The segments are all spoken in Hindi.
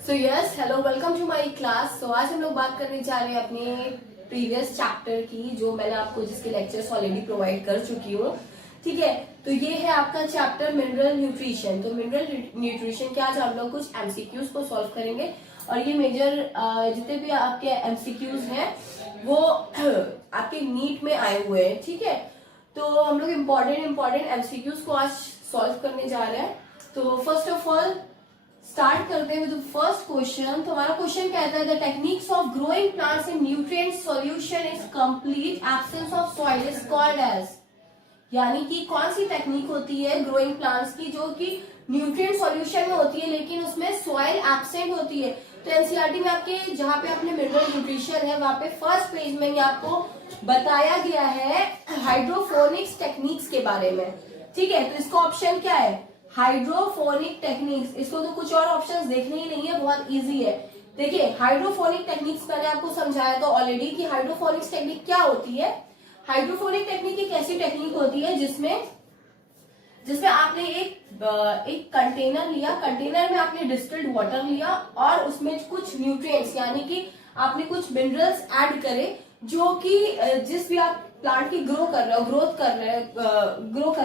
So yes hello welcome to my class. So आज हम लोग बात करने जा रहे हैं अपने प्रीवियस चैप्टर की, जो मैंने आपको जिसके लेक्चर्स ऑलरेडी प्रोवाइड कर चुकी हूँ। ठीक है, तो ये है आपका चैप्टर मिनरल न्यूट्रिशन। तो मिनरल न्यूट्रिशन के आज हम लोग कुछ एमसीक्यूज को सॉल्व करेंगे और ये मेजर जितने भी आपके एमसीक्यूज हैं वो आपके नीट में आए हुए हैं। ठीक है, तो हम लोग इम्पोर्टेंट एमसीक्यूज को आज सॉल्व करने जा रहे हैं। तो फर्स्ट ऑफ ऑल स्टार्ट करते हैं विद फर्स्ट क्वेश्चन। तो हमारा क्वेश्चन कहता है the techniques of growing plants in nutrient solution is complete absence of soil is called as. यानी कि कौन सी टेक्निक होती है ग्रोइंग प्लांट्स की जो कि न्यूट्रिएंट सॉल्यूशन में होती है लेकिन उसमें सॉइल एब्सेंट होती है। तो एनसीईआरटी में आपके जहां पे आपने मिनरल न्यूट्रिशन है वहां पे फर्स्ट पेज में ही आपको बताया गया है हाइड्रोफोनिक्स टेक्निक्स के बारे में। ठीक है, तो इसका ऑप्शन क्या है? Hydroponic techniques. इसको तो कुछ और ऑप्शंस देखने ही नहीं है, बहुत इजी है। देखिए हाइड्रोफोनिक टेक्निक्स मैंने आपको समझाया तो ऑलरेडी कि हाइड्रोफोनिक्स टेक्निक क्या होती है। हाइड्रोफोनिक टेक्निक एक ऐसी टेक्निक होती है जिसमें आपने एक कंटेनर लिया, कंटेनर में आपने डिस्टिल्ड वाटर लिया और उसमें कुछ न्यूट्रिएंट्स यानी कि आपने कुछ मिनरल्स ऐड करे जो कि जिस भी आप प्लांट की ग्रो कर रहे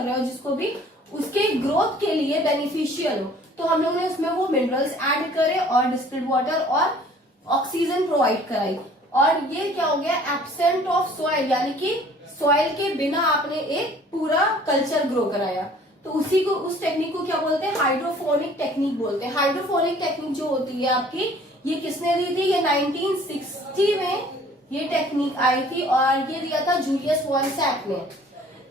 हो जिसको भी उसके ग्रोथ के लिए बेनिफिशियल हो। तो हम लोगों ने उसमें वो मिनरल्स ऐड करे और डिस्टिल्ड वाटर और ऑक्सीजन प्रोवाइड कराई। और ये क्या हो गया? एब्सेंट ऑफ सॉइल, यानी कि सॉइल के बिना आपने एक पूरा कल्चर ग्रो कराया। तो उस टेक्निक को क्या बोलते हैं? हाइड्रोफोनिक टेक्निक बोलते हैं। हाइड्रोफोनिक टेक्निक जो होती है आपकी, ये किसने दी थी? ये 1960 में ये टेक्निक आई थी और ये दिया था जूलियस वॉन सैक ने।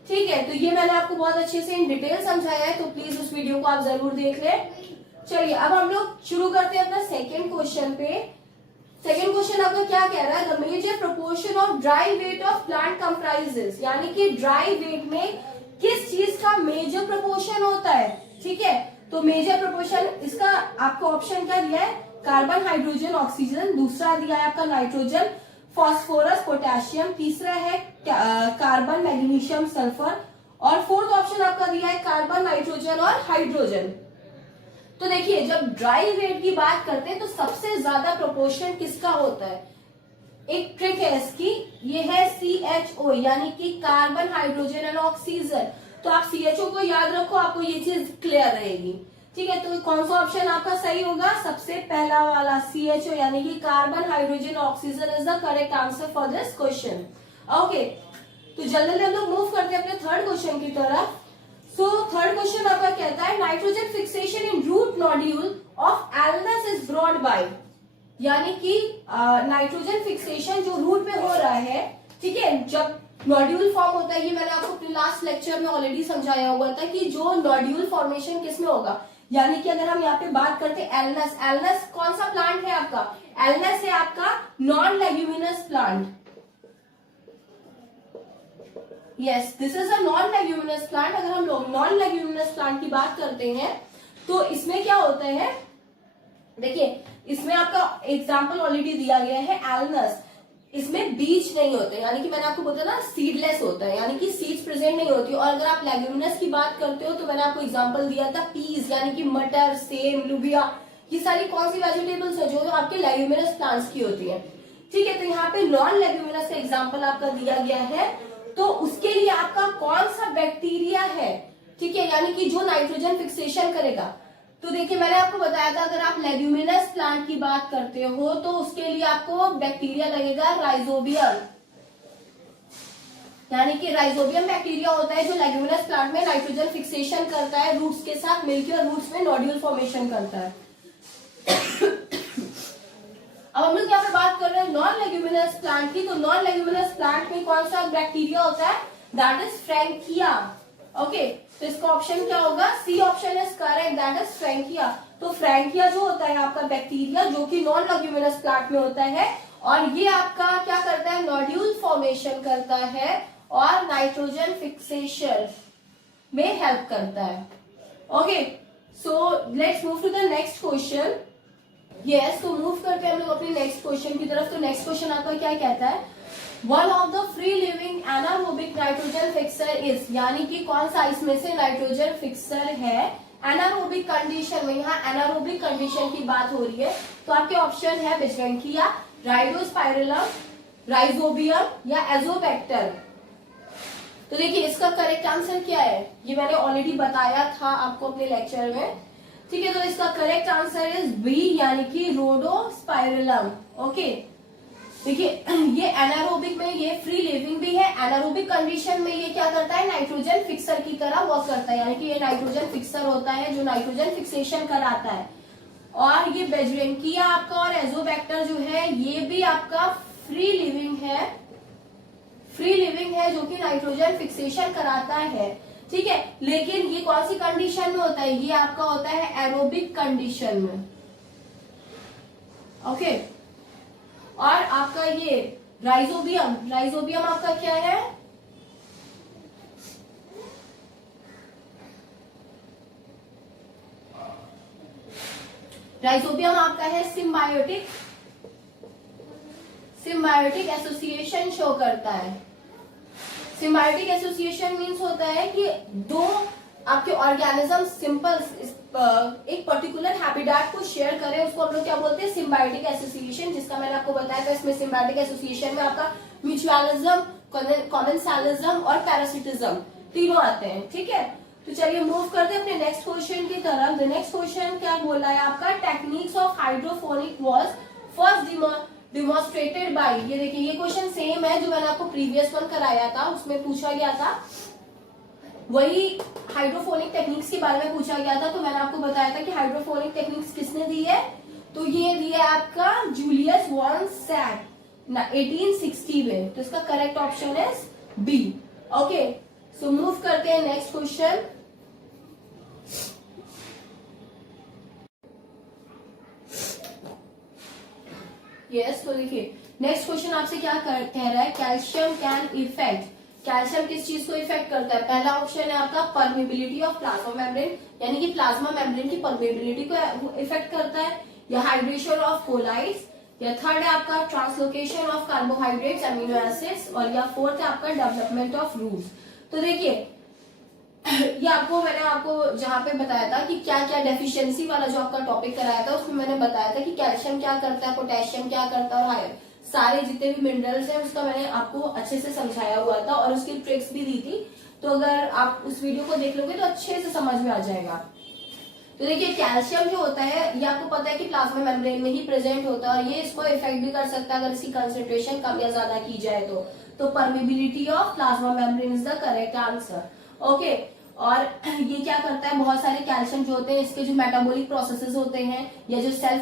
ठीक है, तो ये मैंने आपको बहुत अच्छे से इन डिटेल समझाया है, तो प्लीज उस वीडियो को आप जरूर देख लें। चलिए अब हम लोग शुरू करते हैं अपना सेकेंड क्वेश्चन पे। सेकेंड क्वेश्चन आपका क्या कह रहा है? The major proportion of dry weight of plant comprises, यानी कि ड्राई वेट में किस चीज का मेजर प्रोपोर्शन होता है। ठीक है, तो मेजर प्रोपोर्शन इसका आपको ऑप्शन क्या दिया है? Carbon, hydrogen, oxygen. दूसरा दिया है आपका नाइट्रोजन, फॉस्फोरस, पोटेशियम। तीसरा है कार्बन, मैग्नीशियम, सल्फर। और फोर्थ ऑप्शन आपका दिया है कार्बन, नाइट्रोजन और हाइड्रोजन। तो देखिए जब ड्राई वेट की बात करते हैं तो सबसे ज्यादा प्रोपोर्शन किसका होता है? एक ट्रिक है इसकी, ये है CHO यानी कि कार्बन, हाइड्रोजन एंड ऑक्सीजन। तो आप CHO को याद रखो, आपको ये चीज क्लियर रहेगी। ठीक है, तो कौन सा ऑप्शन आपका सही होगा? सबसे पहला वाला CHO यानी कि carbon, hydrogen, oxygen is the correct answer for this question. Okay, तो जल्दी हम लोग मूव करते हैं अपने थर्ड क्वेश्चन की तरफ। सो थर्ड क्वेश्चन आपका कहता है nitrogen fixation in root nodule of Alnus is brought by. यानी कि नाइट्रोजन फिक्सेशन जो रूट पे हो रहा है, ठीक है, जब नोड्यूल फॉर्म होता है, ये मैंने आपको अपने लास्ट लेक्चर में ऑलरेडी समझाया हुआ था कि जो नोड्यूल फॉर्मेशन किसमें होगा। यानी कि अगर हम यहाँ पे बात करते हैं एल्नस, एल्नस कौन सा प्लांट है आपका? एल्नस है आपका non leguminous plant. Yes, this is a non leguminous plant. अगर हम लोग नॉन लेग्यूमिनस प्लांट की बात करते हैं तो इसमें क्या होता है? देखिए इसमें आपका एग्जाम्पल ऑलरेडी दिया गया है एल्नस। इसमें बीज नहीं होते, यानी कि मैंने आपको बताया ना सीडलेस होता है, यानी कि सीड्स प्रेजेंट नहीं होती। और अगर आप लेग्यूमिनस की बात करते हो तो मैंने आपको एग्जांपल दिया था पीज, यानी कि मटर, सेम, लुबिया। ये सारी कौन सी वेजिटेबल्स है जो आपके लेग्यूमिनस प्लांट्स की होती है। ठीक है, तो यहाँ पे नॉन लेग्यूमिनस का एग्जाम्पल आपका दिया गया है, तो उसके लिए आपका कौन सा बैक्टीरिया है? ठीक है, यानी कि जो नाइट्रोजन फिक्सेशन करेगा। तो देखिए मैंने आपको बताया था अगर आप लेग्यूमिनस प्लांट की बात करते हो तो उसके लिए आपको बैक्टीरिया लगेगा राइजोबियम। यानी कि राइजोबियम बैक्टीरिया होता है जो लेग्यूमिनस प्लांट में नाइट्रोजन फिक्सेशन करता है रूट्स के साथ मिलकर और रूट्स में नोड्यूल फॉर्मेशन करता है। अब हम लोग यहाँ पे बात कर रहे हैं नॉन लेग्यूमिनस प्लांट की। तो नॉन लेग्यूमिनस प्लांट में कौन सा बैक्टीरिया होता है? That is Frankia. ओके, तो इसका ऑप्शन क्या होगा? C option is correct, that is Frankia. तो फ्रैंकिया जो होता है आपका बैक्टीरिया जो कि नॉन लेग्यूमिनस प्लांट में होता है और ये आपका क्या करता है? नोड्यूल फॉर्मेशन करता है और नाइट्रोजन फिक्सेशन में हेल्प करता है। Okay, so let's move to the next question. Yes, तो मूव करते हैं हम लोग अपने नेक्स्ट क्वेश्चन की तरफ। तो नेक्स्ट क्वेश्चन आपका क्या कहता है? One of the free living anaerobic nitrogen fixer is, यानी कि कौन सा इसमें से नाइट्रोजन फिक्सर है एनारोबिक कंडीशन में, यहाँ एनारोबिक कंडीशन की बात हो रही है, तो आपके ऑप्शन है बिजवेंकिया, राइडोस्पाइरलम, राइजोबियम या एजोबैक्टर। तो देखिए इसका करेक्ट आंसर क्या है, ये मैंने ऑलरेडी बताया था आपको अपने लेक्चर में, ठीक है। तो इसका करेक्ट आंसर इज बी, यानी कि रोडोस्पाइरलम। ओके, देखिए ये एनारोबिक में ये फ्री लिविंग भी है, एनारोबिक कंडीशन में ये क्या करता है, नाइट्रोजन फिक्सर की तरह वर्क करता है, यानी कि ये नाइट्रोजन फिक्सर होता है जो नाइट्रोजन फिक्सेशन कराता है। और ये बेजवेंकिया आपका और एजोबैक्टर जो है ये भी आपका फ्री लिविंग है जो कि नाइट्रोजन फिक्सेशन कराता है, ठीक है। लेकिन ये कौन सी कंडीशन में होता है, ये आपका होता है एरोबिक कंडीशन में। ओके, और आपका ये राइजोबियम आपका क्या है, राइजोबियम आपका है सिम्बायोटिक एसोसिएशन शो करता है। सिम्बायोटिक एसोसिएशन मीन्स होता है कि दो आपके ऑर्गेनिज्म सिंपल एक पर्टिकुलर हैबिटेट को शेयर करें, उसको हम लोग क्या बोलते हैं, सिम्बायोटिक एसोसिएशन, जिसका मैंने आपको बताया था। इसमें सिम्बायोटिक एसोसिएशन में आपका म्यूचुअलिज्म, कॉमेंसालिज्म और पैरासिटिज्म तीनों आते हैं, ठीक है। तो चलिए मूव करते हैं अपने नेक्स्ट क्वेश्चन की तरफ। द नेक्स्ट क्वेश्चन क्या बोला है आपका, techniques of hydroponic was first demonstrated by. ये देखिए ये क्वेश्चन सेम है जो मैंने आपको प्रीवियस वन कराया था, उसमें पूछा गया था, वही हाइड्रोफोनिक टेक्निक्स के बारे में पूछा गया था। तो मैंने आपको बताया था कि हाइड्रोफोनिक टेक्निक्स किसने दी है, तो ये दिया है आपका जूलियस वॉन सैक 1860 में। तो इसका करेक्ट ऑप्शन है बी। ओके, सो मूव करते हैं नेक्स्ट क्वेश्चन। यस, तो देखिए नेक्स्ट क्वेश्चन आपसे क्या कह रहा है, कैल्शियम कैन इफेक्ट, कैल्शियम किस चीज को इफेक्ट करता है। पहला ऑप्शन है आपका परमेबिलिटी ऑफ प्लाज्मा मेम्ब्रेन, यानी कि प्लाज्मा मेम्ब्रेन की परमेबिलिटी को इफेक्ट करता है, या हाइड्रेशन ऑफ कोलाइड्स, या थर्ड है आपका translocation of carbohydrates amino acids, और या फोर्थ है आपका डेवलपमेंट ऑफ रूट्स। तो देखिए ये मैंने आपको जहां पे बताया था कि क्या क्या डेफिशिएंसी वाला जो आपका टॉपिक कराया था, उसमें मैंने बताया था कि कैल्शियम क्या करता है, पोटेशियम क्या करता है, और सारे जितने भी मिनरल्स हैं उसका मैंने आपको अच्छे से समझाया हुआ था और उसकी ट्रिक्स भी दी थी। तो अगर आप उस वीडियो को देख लोगे तो अच्छे से समझ में आ जाएगा। तो देखिए कैल्शियम जो होता है ये आपको पता है कि प्लाज्मा मेम्ब्रेन में ही प्रेजेंट होता है, और ये इसको इफेक्ट भी कर सकता है अगर इसकी कंसेंट्रेशन कम या ज्यादा की जाए तो permeability of plasma membrane is the correct answer. Okay, और ये क्या करता है, बहुत सारे कैल्शियम जो होते हैं इसके जो मेटाबॉलिक प्रोसेसेस होते हैं या जो सेल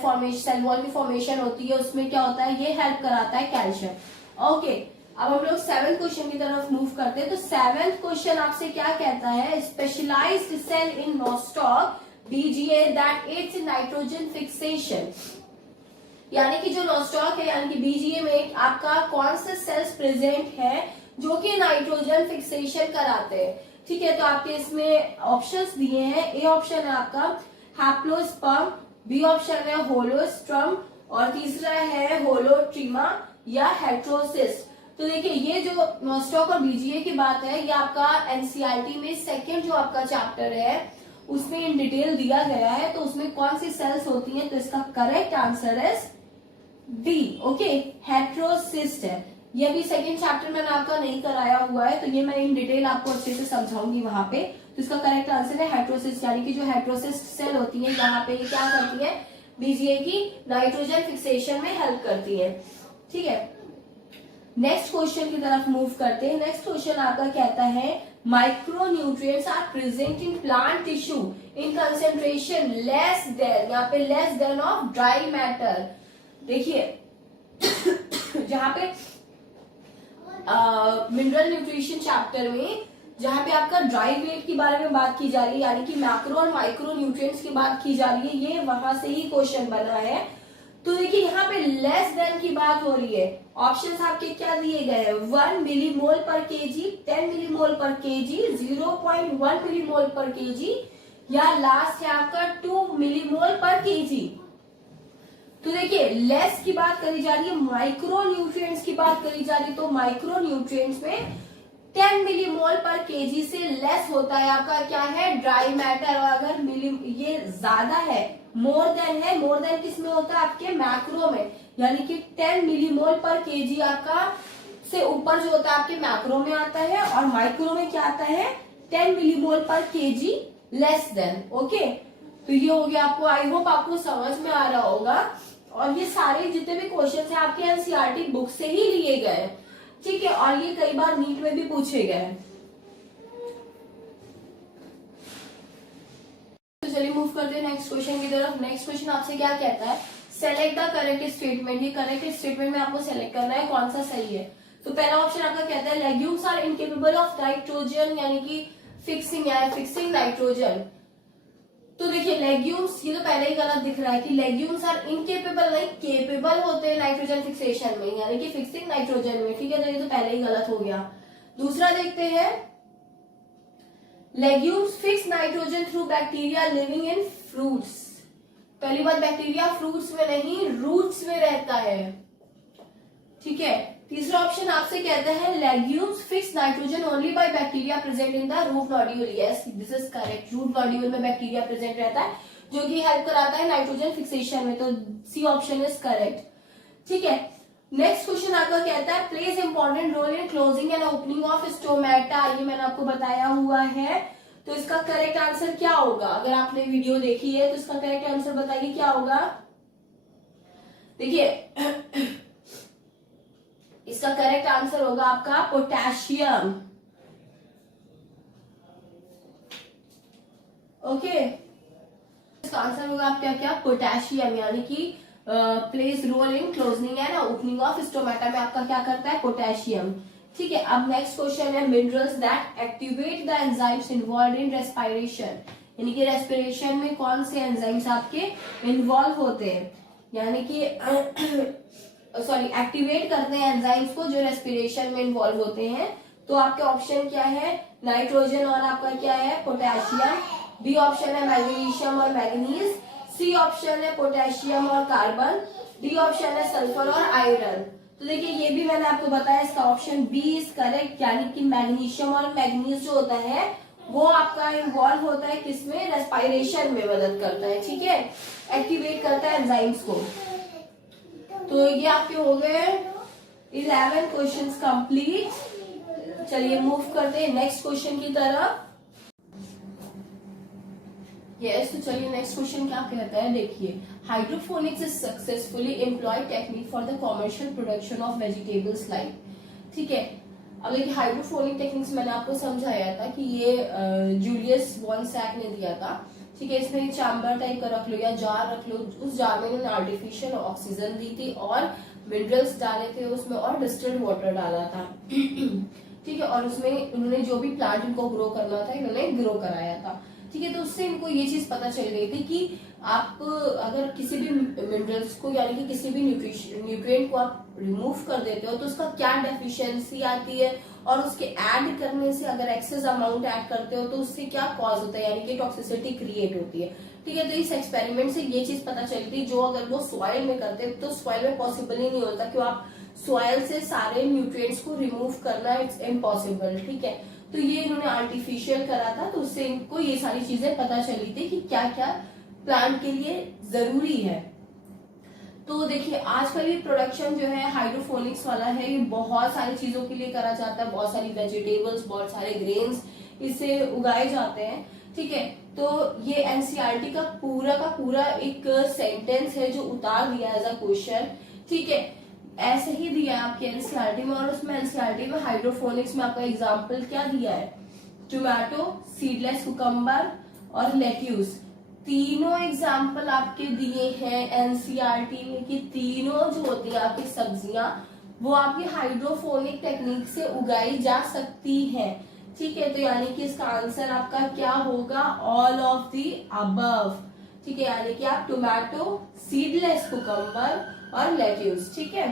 वॉल की फॉर्मेशन होती है उसमें क्या होता है, ये हेल्प कराता है कैल्शियम। ओके, अब हम लोग 7th क्वेश्चन की तरफ मूव करते हैं। तो 7th क्वेश्चन आपसे क्या कहता है, specialised cell in Nostoc BGA that it's nitrogen fixation, यानी कि जो नोस्टॉक है यानी कि बीजीए में आपका कौन से सेल्स प्रेजेंट है जो कि नाइट्रोजन फिक्सेशन कराते हैं, ठीक है। तो आपके इसमें ऑप्शंस दिए हैं, ए ऑप्शन है आपका हैप्लोस्पर्म, बी ऑप्शन है होलोस्ट्रम, और तीसरा है होलोट्रीमा या हेट्रोसिस्ट। तो देखिए ये जो नोस्टॉक और बीजीए की बात है ये आपका एनसीईआरटी में सेकंड जो आपका चैप्टर है उसमें इन डिटेल दिया गया है, तो उसमें कौन सी सेल्स होती हैं, तो इसका करेक्ट आंसर है डी। ओके, हेट्रोसिस्ट है, ये भी सेकंड चैप्टर मैंने आपका नहीं कराया हुआ है, तो ये मैं इन डिटेल आपको अच्छे से समझाऊंगी वहां पे। तो इसका करेक्ट आंसर है हेट्रोसिस्ट, यानी कि जो हेट्रोसिस्ट सेल होती है यहाँ पे ये क्या करती है, बीजीए की नाइट्रोजन फिक्सेशन में हेल्प करती है, ठीक है। नेक्स्ट क्वेश्चन की तरफ मूव करते हैं। नेक्स्ट क्वेश्चन आपका कहता है micro nutrients are present in plant tissue in concentration less than, यहाँ पे less than of dry matter. देखिए जहां पे मिनरल न्यूट्रिशन चैप्टर में जहां पे आपका ड्राई वेट के बारे में बात की जा रही है, यानी कि मैक्रो और माइक्रो न्यूट्रिएंट्स की बात की जा रही है, ये वहां से ही क्वेश्चन बना है। तो देखिए यहाँ पे लेस देन की बात हो रही है, ऑप्शंस आपके क्या दिए गए हैं, 1 मिलीमोल पर केजी, 10 मिलीमोल पर केजी, 0.1 मिलीमोल पर केजी, या लास्ट है आपका 2 मिलीमोल पर केजी। तो देखिए लेस की बात करी जा रही है, माइक्रो न्यूट्रिएंट्स की बात करी जा रही है, तो माइक्रो न्यूट्रिएंट्स में 10 मिलीमोल पर केजी से लेस होता है आपका क्या है, ड्राई मैटर। और अगर ये ज्यादा है, मोर देन है, मोर देन किस में होता है, आपके मैक्रो में, यानी कि 10 मिलीमोल पर केजी आपका से ऊपर जो होता है आपके मैक्रो में आता है, और माइक्रो में क्या आता है, 10 मिलीमोल पर केजी लेस देन। ओके, तो ये हो गया आपको, आई होप आपको समझ में आ रहा होगा। और ये सारे जितने भी क्वेश्चन है आपके एनसीईआरटी बुक से ही लिए गए, ठीक है, और ये कई बार नीट में भी पूछे गए। तो चलिए मूव करते हैं नेक्स्ट क्वेश्चन की तरफ। नेक्स्ट क्वेश्चन आपसे क्या कहता है, सेलेक्ट द करेक्ट स्टेटमेंट। ये करेक्ट स्टेटमेंट में आपको सेलेक्ट करना है कौन सा सही है। तो पहला ऑप्शन आपका कहता है legumes are incapable of nitrogen, यानी कि फिक्सिंग नाइट्रोजन। तो देखिए लेग्यूम्स, ये तो पहले ही गलत दिख रहा है कि लेग्यूम्स आर इनकेपेबल, नहीं केपेबल होते हैं नाइट्रोजन फिक्सेशन में, यानी कि फिक्सिंग नाइट्रोजन में, ठीक है, तो ये तो पहले ही गलत हो गया। दूसरा देखते हैं, legumes fix nitrogen through bacteria living in fruits. पहली बात, बैक्टीरिया फ्रूट्स में नहीं रूट्स में रहता है, ठीक है। तीसरा ऑप्शन आपसे कहता है legumes fix nitrogen only by bacteria present in the root nodule. Yes, this is correct, root nodule में बैक्टीरिया प्रेजेंट रहता है जो कि हेल्प कराता है नाइट्रोजन फिक्सेशन में, तो सी ऑप्शन इज करेक्ट, ठीक है। नेक्स्ट क्वेश्चन आपका कहता है plays important role in closing and opening of stomata. ये मैंने आपको बताया हुआ है, तो इसका करेक्ट आंसर क्या होगा, अगर आपने वीडियो देखी है तो इसका करेक्ट आंसर बताइए क्या होगा। देखिए इसका करेक्ट आंसर होगा आपका पोटेशियम। ओके, इसका आंसर होगा आपका क्या, पोटेशियम, यानी कि plays role in closing and opening of stomata में आपका क्या करता है, पोटेशियम, ठीक है। अब नेक्स्ट क्वेश्चन है minerals that activate the enzymes involve in respiration, यानी कि रेस्पिरेशन में कौन से एंजाइम्स आपके इन्वॉल्व होते हैं, यानी कि सॉरी एक्टिवेट करते हैं एंजाइम्स को जो रेस्पिरेशन में इन्वॉल्व होते हैं। तो आपके ऑप्शन क्या है, नाइट्रोजन और आपका क्या है, पोटेशियम। बी ऑप्शन है मैग्नीशियम और मैग्नीज। सी ऑप्शन है पोटेशियम और कार्बन। डी ऑप्शन है सल्फर और आयरन। तो देखिए ये भी मैंने आपको बताया, इसका ऑप्शन बी इज करेक्ट, यानी कि मैग्नीशियम और मैग्नीज जो होता है वो आपका इन्वॉल्व होता है किसमें, रेस्पिरेशन में मदद करता है, ठीक है, एक्टिवेट करता है एंजाइम्स को। तो ये आपके हो गए 11 क्वेश्चंस कंप्लीट। चलिए मूव करते हैं नेक्स्ट क्वेश्चन की तरफ। यस, तो चलिए नेक्स्ट क्वेश्चन क्या कहता है, देखिए hydroponics is successfully employed technique for the commercial production of vegetables like, ठीक है। अब देखिए हाइड्रोफोनिक टेक्निक्स मैंने आपको समझाया था कि ये जूलियस वॉन सैक ने दिया था, ठीक है। इसमें चैम्बर टाइप का रख लो या जार रख लो, उस जार में इन्होंने आर्टिफिशियल ऑक्सीजन दी थी और मिनरल्स डाले थे उसमें और डिस्टिल्ड वाटर डाला था ठीक है, और उसमें उन्होंने जो भी प्लांट इनको ग्रो करना था इन्होंने ग्रो कराया था, ठीक है। तो उससे इनको ये चीज पता चल गई थी कि आप अगर किसी भी मिनरल्स को यानी कि किसी भी न्यूट्रिएंट को आप रिमूव कर देते हो तो उसका क्या डेफिशिएंसी आती है, और उसके ऐड करने से अगर एक्सेस अमाउंट ऐड करते हो तो उससे क्या कॉज होता है, यानी कि टॉक्सिसिटी क्रिएट होती है, ठीक है। तो इस एक्सपेरिमेंट से ये चीज पता चलती, जो अगर वो सॉइल में करते तो सॉइल में पॉसिबल ही नहीं होता कि आप सॉइल से सारे न्यूट्रिएंट्स को रिमूव करना, इट्स इम्पॉसिबल, ठीक है। तो ये इन्होंने आर्टिफिशियल करा था, तो उससे इनको ये सारी चीजें पता चली थी कि क्या क्या प्लांट के लिए जरूरी है। तो देखिए आज का ये प्रोडक्शन जो है हाइड्रोफोनिक्स वाला है, ये बहुत सारी चीजों के लिए करा जाता है, बहुत सारी वेजिटेबल्स, बहुत सारे ग्रेन्स इससे उगाए जाते हैं, ठीक है। तो ये एनसीईआरटी का पूरा एक सेंटेंस है जो उतार दिया एज अ क्वेश्चन, ठीक है, ऐसे ही दिया है आपके एनसीईआरटी में। और उसमें एनसीईआरटी में हाइड्रोफोनिक्स में आपका एग्जाम्पल क्या दिया है, टोमेटो, सीडलेस कुकम्बर और लेट्यूस, तीनों एग्जाम्पल आपके दिए हैं एनसीईआरटी में कि तीनों जो होती है आपकी सब्जियां वो आपकी हाइड्रोफोनिक टेक्निक से उगाई जा सकती हैं, ठीक है। तो यानी कि इसका आंसर आपका क्या होगा, ऑल ऑफ द अबव, ठीक है, यानी कि आप टोमेटो, सीडलेस कुकम्बर और लेट्यूस, ठीक है।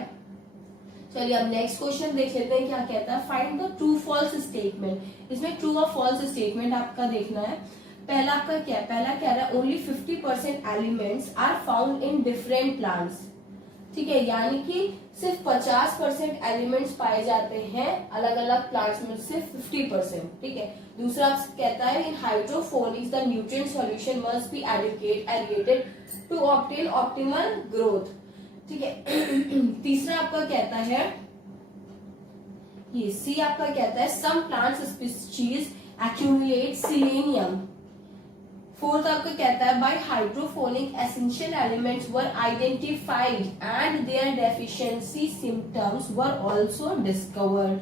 चलिए अब नेक्स्ट क्वेश्चन देख लेते हैं क्या कहता है, find the true false statement. इसमें ट्रू और फॉल्स स्टेटमेंट आपका देखना है। पहला आपका क्या है, पहला कह रहा है only 50% elements are found in different plants, ठीक है, यानी कि सिर्फ 50% एलिमेंट्स पाए जाते हैं अलग अलग प्लांट्स में, सिर्फ 50%। ठीक है। दूसरा कहता है in hydroponics the nutrient solution must be एडिकेटेड टू ऑब्टेन ऑप्टिमल ग्रोथ। ठीक है। तीसरा आपका कहता है, ये सी आपका कहता है some plant species accumulate selenium. Fourth आपका कहता है by hydroponic essential elements were identified and their deficiency symptoms were also discovered.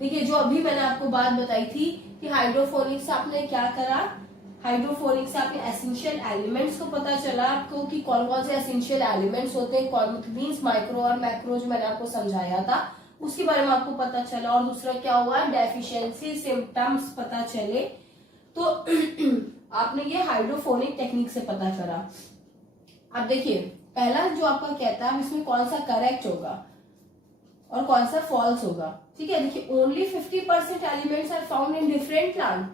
देखिए, जो अभी मैंने आपको बात बताई थी कि हाइड्रोफोनिक से आपने क्या करा, हाइड्रोफोनिक से आपने एसेंशियल एलिमेंट्स को पता चला आपको कि कौन कौन से एसेंशियल एलिमेंट्स होते हैं, कौन मीन्स माइक्रो और मैक्रो, जो मैंने आपको समझाया था उसके बारे में आपको पता चला। और दूसरा क्या हुआ, डेफिशिएंसी सिम्टम्स पता चले। तो आपने ये हाइड्रोफोनिक टेक्निक से पता करा। अब देखिए, पहला जो आपका कहता है इसमें कौन सा करेक्ट होगा और कौन सा फॉल्स होगा। ठीक है, देखिए only 50% elements are found in different plant.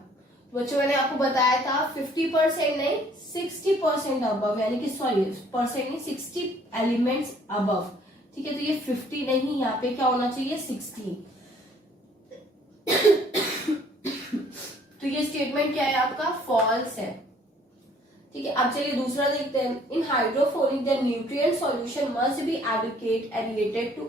बच्चों मैंने आपको बताया था 50% नहीं 60% अबव, यानी कि सॉरी परसेंट नहीं 60 एलिमेंट्स अबव। ठीक है, तो ये 50 नहीं, यहाँ पे क्या होना चाहिए 60। तो ये स्टेटमेंट क्या है आपका, फॉल्स है। ठीक है, अब चलिए दूसरा देखते हैं। In hydroponic the nutrient solution must be एडिकेटेड टू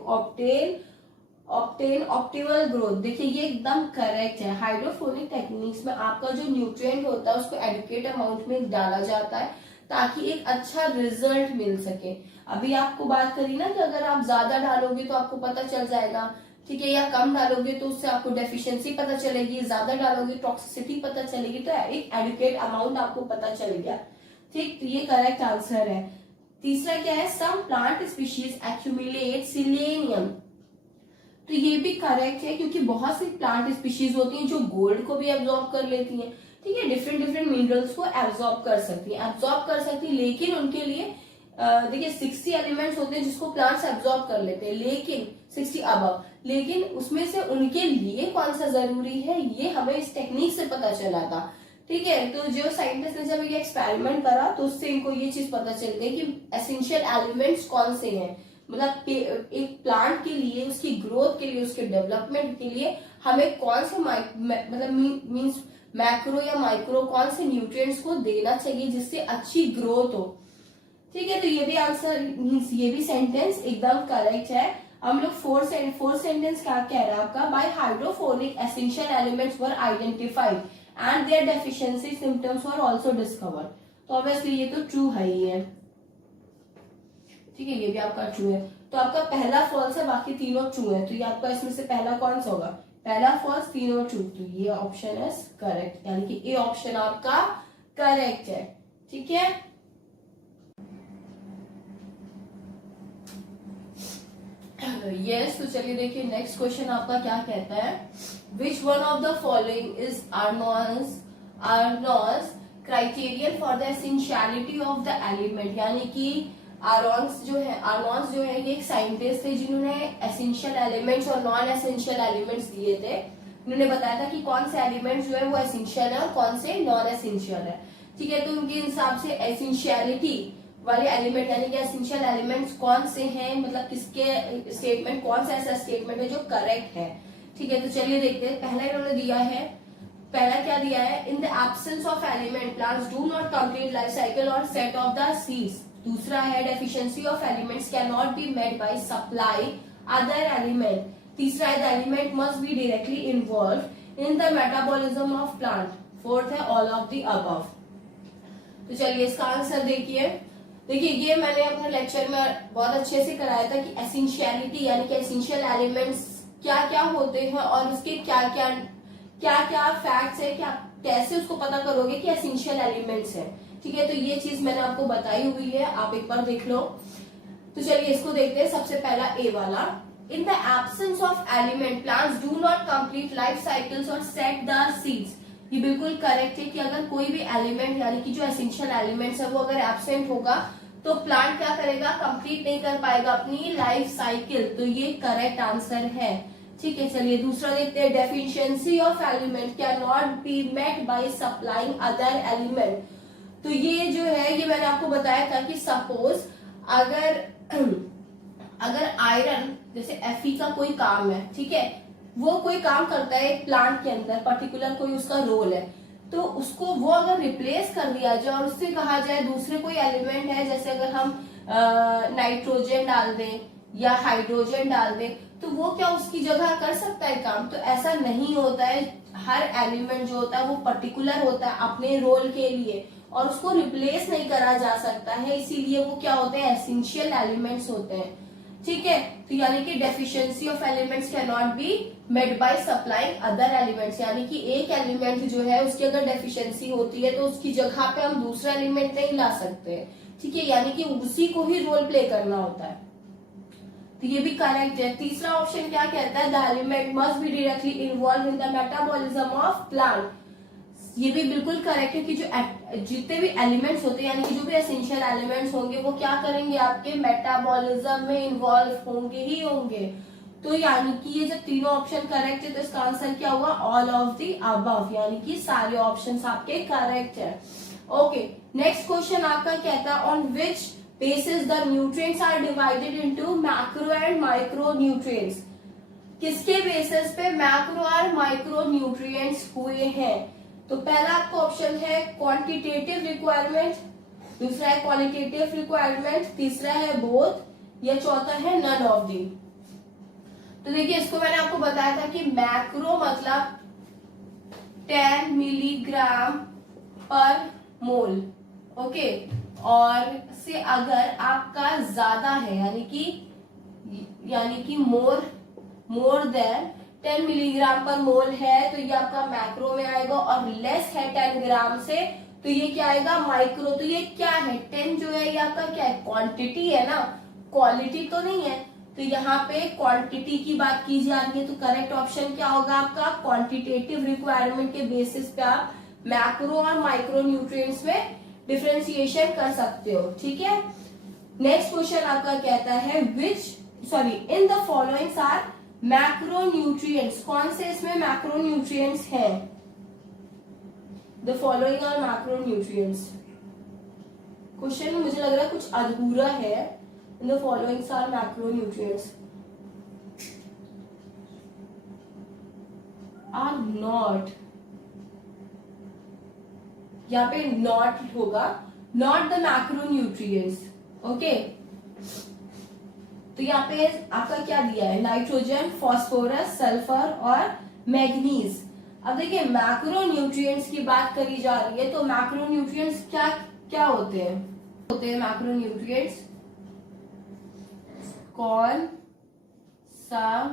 ऑब्टेन ऑप्टिमल ग्रोथ। देखिए ये एकदम करेक्ट है। हाइड्रोफोनिक टेक्निक्स में आपका जो न्यूट्रिएंट होता है उसको एडिक्वेट अमाउंट में डाला जाता है ताकि एक अच्छा रिजल्ट मिल सके। अभी आपको बात करी ना कि अगर आप ज्यादा डालोगे तो आपको पता चल जाएगा, ठीक है, या कम डालोगे तो उससे आपको डेफिशिएंसी पता चलेगी, ज्यादा डालोगे टॉक्सिसिटी पता चलेगी। तो एक एडिक्वेट अमाउंट आपको पता चल गया। ठीक, तो ये करेक्ट आंसर है। तीसरा क्या है, some plant species accumulate selenium. तो ये भी करेक्ट है क्योंकि बहुत सी प्लांट स्पीशीज होती हैं जो गोल्ड को भी एब्जॉर्ब कर लेती हैं। ठीक है, डिफरेंट मिनरल्स को एब्जॉर्ब कर सकती है, लेकिन उनके लिए देखिए 60 एलिमेंट्स होते हैं जिसको प्लांट्स एब्जॉर्ब कर लेते हैं, लेकिन 60 अबव, लेकिन उसमें से उनके लिए कौन सा जरूरी है ये हमें इस टेक्निक से पता चला था। ठीक है, तो जो साइंटिस्ट ने जब ये एक्सपेरिमेंट करा तो उससे इनको ये चीज पता चल गई कि एसेंशियल एलिमेंट्स कौन से हैं, मतलब एक प्लांट के लिए, उसकी ग्रोथ के लिए, उसके डेवलपमेंट के लिए हमें कौन से मतलब मीन्स मैक्रो या माइक्रो कौन से न्यूट्रिएंट्स को देना चाहिए जिससे अच्छी ग्रोथ हो। ठीक है, तो ये भी आंसर मीन्स ये भी सेंटेंस एकदम करेक्ट है। हम लोग फोर्थ सेंटेंस क्या कह रहा है आपका, by hydroponic essential elements were identified and their deficiency symptoms were also discovered. तो ऑब्वियसली ये तो ट्रू है ही है। ठीक है, ये भी आपका ट्रू है। तो आपका पहला फॉल्स है, बाकी तीनों ट्रू है। तो ये आपका इसमें से पहला कौन सा होगा, पहला फॉल्स तीनों ट्रू। तो ये ऑप्शन है करेक्ट, यानी कि ए ऑप्शन आपका करेक्ट है। ठीक है, यस। तो चलिए देखिए नेक्स्ट क्वेश्चन आपका क्या कहता है, which one of the following is Arnon's criterion for the essentiality of the element. यानी कि आर्नोस जो है ये एक साइंटिस्ट थे जिन्होंने एसेंशियल एलिमेंट्स और नॉन एसेंशियल एलिमेंट्स दिए थे। उन्होंने बताया था कि कौन से एलिमेंट्स जो है वो एसेंशियल है और कौन से नॉन एसेंशियल है। ठीक है, तो उनके हिसाब से एसेंशियलिटी वाले एलिमेंट यानी कि एसेंशियल एलिमेंट्स कौन से हैं, मतलब किसके स्टेटमेंट, कौन सा ऐसा स्टेटमेंट है जो करेक्ट है। ठीक है, तो चलिए देखते हैं। पहला इन्होंने दिया है, पहला क्या दिया है, in the absence of element plants do not complete life cycle और सेट ऑफ द सीड्स। दूसरा है deficiency of elements can not be met by supply other element. तीसरा है the element must be directly involve in the metabolism of plant. Fourth है ऑल ऑफ द अबव। तो चलिए इसका आंसर देखिए ये मैंने अपने लेक्चर में बहुत अच्छे से कराया था कि एसेंशियलिटी यानी कि एसेंशियल एलिमेंट्स क्या क्या होते हैं और उसके क्या क्या फैक्ट्स है, क्या कैसे उसको पता करोगे कि एसेंशियल एलिमेंट्स है। ठीक है, तो ये चीज मैंने आपको बताई हुई है, आप एक बार देख लो। तो चलिए इसको देखते हैं। सबसे पहला ए वाला, इन the absence of element plants do not complete life cycles और सेट द सीड्स। ये बिल्कुल करेक्ट है कि अगर कोई भी एलिमेंट यानी कि जो एसेंशियल एलिमेंट्स है वो अगर एब्सेंट होगा तो प्लांट क्या करेगा, कंप्लीट नहीं कर पाएगा अपनी लाइफ साइकिल। तो ये करेक्ट आंसर है। ठीक है, चलिए दूसरा देखते हैं, deficiency of element can not be met by supplying other element. तो ये जो है ये मैंने आपको बताया था कि सपोज अगर अगर आयरन जैसे Fe का कोई काम है, ठीक है, वो कोई काम करता है प्लांट के अंदर, पर्टिकुलर कोई उसका रोल है, तो उसको वो अगर रिप्लेस कर दिया जाए और उससे कहा जाए दूसरे कोई एलिमेंट है, जैसे अगर हम नाइट्रोजन डाल दें या हाइड्रोजन डाल दें, तो वो क्या उसकी जगह कर सकता है काम? तो ऐसा नहीं होता है। हर एलिमेंट जो होता है वो पर्टिकुलर होता है अपने रोल के लिए और उसको रिप्लेस नहीं करा जा सकता है, इसीलिए वो क्या होते हैं? एसेंशियल एलिमेंट्स होते हैं, ठीक है। तो यानी कि deficiency of elements can not be made by supplying other elements, यानी कि एक एलिमेंट जो है उसकी अगर डेफिशिएंसी होती है तो उसकी जगह पे हम दूसरा एलिमेंट नहीं ला सकते, ठीक है, यानी कि उसी को ही रोल प्ले करना होता है। तो ये भी करेक्ट है। तीसरा ऑप्शन क्या कहता है? The element must be directly involve in the metabolism of plant. ये भी बिल्कुल करेक्ट है कि जो जितने भी एलिमेंट्स होते हैं, यानी कि जो भी एसेंशियल एलिमेंट्स होंगे वो क्या करेंगे? आपके मेटाबॉलिज्म में इन्वॉल्व होंगे ही होंगे। तो यानी कि ये जब तीनों ऑप्शन करेक्ट है तो इसका आंसर क्या हुआ? ऑल ऑफ द अबव, यानी कि सारे ऑप्शंस आपके करेक्ट है। ओके, नेक्स्ट क्वेश्चन आपका कहता है on which basis the nutrients are divided into macro and micro nutrients। किसके बेसिस पे मैक्रो और माइक्रो न्यूट्रिएंट्स हुए हैं? तो पहला आपका ऑप्शन है क्वांटिटेटिव रिक्वायरमेंट, दूसरा है क्वालिटेटिव रिक्वायरमेंट, तीसरा है बोथ, या चौथा है नन ऑफ दी। तो देखिए, इसको मैंने आपको बताया था कि मैक्रो मतलब 10 मिलीग्राम पर मोल, ओके, और से अगर आपका ज्यादा है यानी कि मोर देन 10 मिलीग्राम पर मोल है तो ये आपका मैक्रो में आएगा, और लेस है 10 ग्राम से तो ये क्या आएगा? माइक्रो। तो ये क्या है? 10 जो है ये आपका क्या है? क्वांटिटी है ना, क्वालिटी तो नहीं है। तो यहाँ पे क्वांटिटी की बात की जा रही है, तो करेक्ट ऑप्शन क्या होगा आपका? क्वांटिटेटिव रिक्वायरमेंट के बेसिस पे आप मैक्रो और माइक्रो न्यूट्रिएंट्स में डिफरेंशिएशन कर सकते हो, ठीक है। नेक्स्ट क्वेश्चन आपका कहता है in the followings are macro nutrients. कौन से इसमें मैक्रो न्यूट्रिएंट्स हैं? The following are macro nutrients. Question में मुझे लग रहा है कुछ अधूरा है। In the followings are macro nutrients are not, यहाँ पे नॉट होगा, not the macro nutrients, okay. तो यहाँ पे आपका क्या दिया है? नाइट्रोजन, फास्फोरस, सल्फर और मैग्नीज। अब देखिए, मैक्रो न्यूट्रिएंट्स की बात करी जा रही है, तो मैक्रो न्यूट्रिएंट्स क्या क्या होते हैं? मैक्रो न्यूट्रिएंट्स कौन सा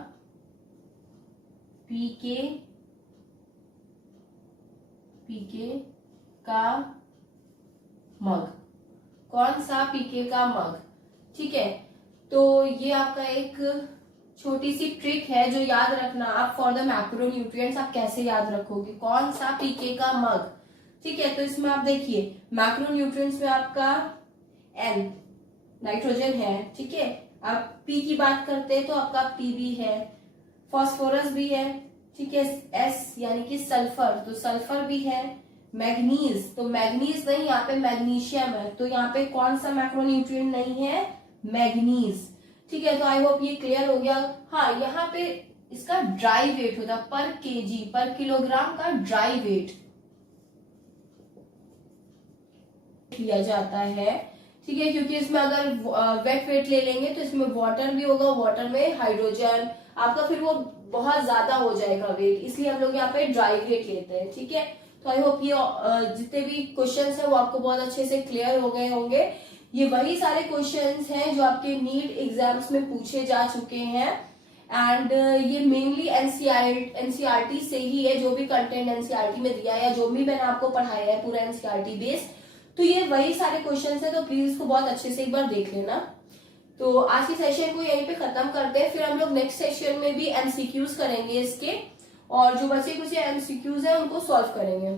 पीके का मग, कौन सा पीके का मग, ठीक है। तो ये आपका एक छोटी सी ट्रिक है जो याद रखना आप फॉर द मैक्रो न्यूट्रिएंट्स। आप कैसे याद रखोगे? कौन सा पीके का मग, ठीक है। तो इसमें आप देखिए, मैक्रो न्यूट्रिएंट्स में आपका N नाइट्रोजन है, ठीक है। आप P की बात करते हैं तो आपका P भी है, फास्फोरस भी है, ठीक है, S यानी कि सल्फर, तो सल्फर भी है, मैग्नीज, तो मैग्नीज नहीं, यहाँ पे मैग्नीशियम है, तो यहाँ पे कौन सा मैक्रो न्यूट्रिएंट नहीं है? मैग्नीज, ठीक है। तो आई होप ये क्लियर हो गया। हाँ, यहाँ पे इसका ड्राई वेट होता है पर केजी, पर किलोग्राम का ड्राई वेट लिया जाता है, ठीक है, क्योंकि इसमें अगर वेट वेट ले लेंगे तो इसमें वाटर भी होगा, वाटर में हाइड्रोजन आपका, फिर वो बहुत ज्यादा हो जाएगा वेट, इसलिए हम लोग यहाँ पे ड्राई वेट लेते हैं, ठीक है। तो आई होप ये जितने भी क्वेश्चंस हैं वो आपको बहुत अच्छे से क्लियर हो गए होंगे। ये वही सारे क्वेश्चंस हैं जो आपके नीट एग्जाम्स में पूछे जा चुके हैं, एंड ये मेनली एनसीईआरटी से ही है। जो भी कंटेंट एनसीईआरटी में दिया है, जो भी मैंने आपको पढ़ाया है पूरा एनसीईआरटी बेस्ड, तो ये वही सारे क्वेश्चंस हैं, तो प्लीज इसको बहुत अच्छे से एक बार देख लेना। तो आज की सेशन को यहीं पे खत्म करते हैं, फिर हम लोग नेक्स्ट सेशन में भी एमसीक्यूज करेंगे इसके, और जो बचे कुछ एमसीक्यूज हैं उनको सॉल्व करेंगे।